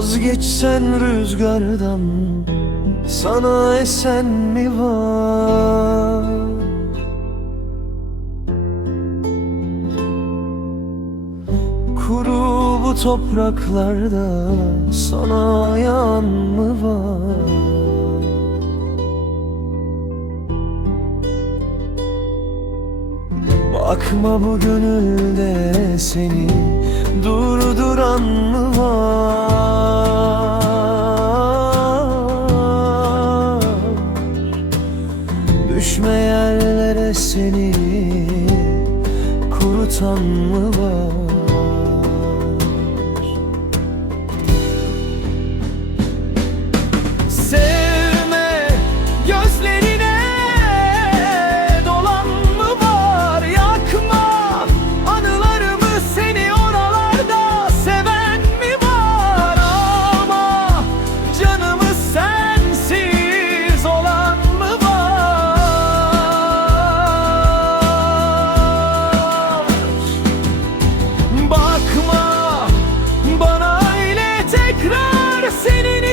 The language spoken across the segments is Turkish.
Vazgeçsen rüzgardan Sana esen mi var? Kuru bu topraklarda Sana yan mı var? Bakma bu gönülde seni durduran Düşme yerlere seni kurutan mı var?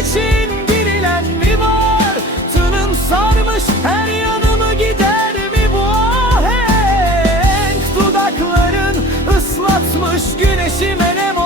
İçin girilen mi var? Tının sarmış her yanımı gider mi bu ahenk? Dudakların ıslatmış güneşime nem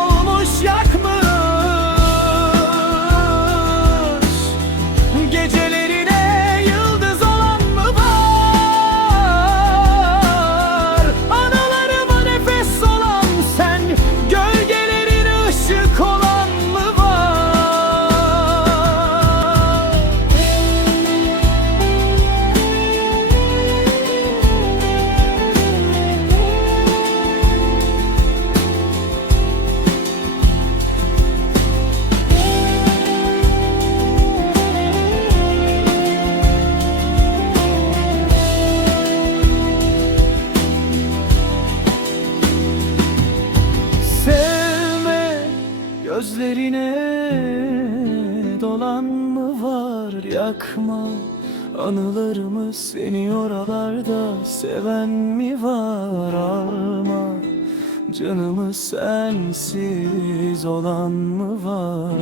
gözlerine dolan mı var yakma. Anılarımı seni oralarda seven mi var? Arma Canımı sensiz olan mı var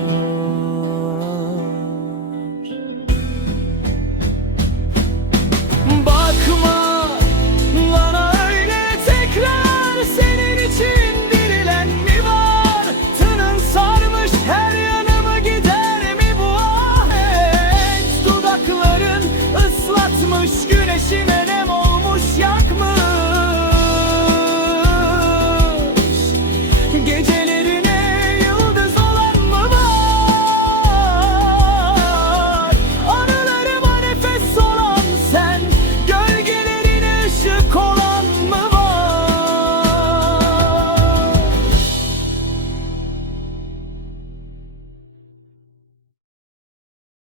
si veremos